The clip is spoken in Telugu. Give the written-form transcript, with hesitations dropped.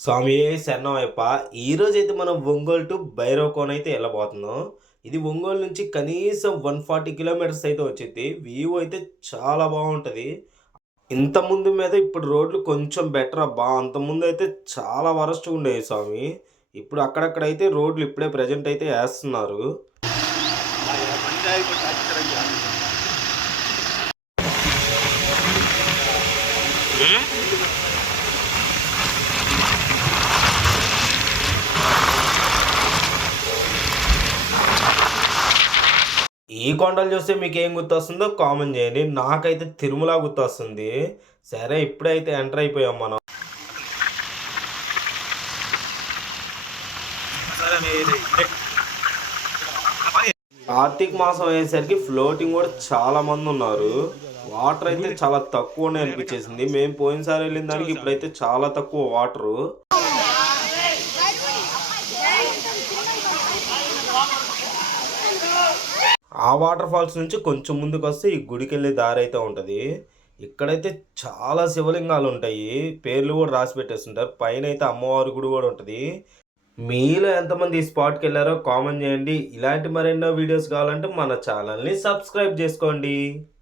స్వామి శరణమయ్యప్ప. ఈరోజైతే మనం ఒంగోలు టు భైరవకోన అయితే వెళ్ళబోతున్నాం. ఇది ఒంగోలు నుంచి కనీసం 140 కిలోమీటర్స్ అయితే వచ్చిద్ది. వ్యూ అయితే చాలా బావుంటది. ఇంతకుముందు మీద ఇప్పుడు రోడ్లు కొంచెం బెటర్ అబ్బా! అంతకుముందయితే చాలా వరస్ట్‌గా ఉండేవి స్వామి. ఇప్పుడు అక్కడక్కడైతే రోడ్లు ఇప్పుడే ప్రెజెంట్ అయితే ఏస్తున్నారు. హ్మ్. ఈ కొండలు చూస్తే మీకేం గుర్తొస్తుందో కామెంట్ చేయండి. నాకైతే తిరుమల గుర్తొస్తుంది. సరే ఇప్పుడైతే ఎంటర్ అయిపోయాం మనం. కార్తీక మాసం అయ్యేసరికి ఫ్లోటింగ్ కూడా చాలా మందున్నారు. వాటర్ అయితే చాలా తక్కువనే అనిపించేసింది. మేము పోయినసారి వెళ్ళిన దానికి ఇప్పుడైతే చాలా తక్కువ వాటరు. ఆ వాటర్ ఫాల్స్ నుంచి కొంచెం ముందుకొస్తే ఈ గుడికెళ్ళే దారైతే ఉంటది. ఇక్కడైతే చాలా శివలింగాలుంటాయి. పేర్లు గూడా రాసి పెట్టేసుంటారు. పైనైతే అమ్మవారి గుడి గూడా ఉంటది. మీలో ఎంతమంది ఈ స్పాట్‌కెళ్లారో కామెంట్ జేయండి. ఇలాంటి మరెన్నో వీడియోస్ కావాలంటే మన ఛానల్‌ని సబ్స్క్రైబ్ జేసుకోండి.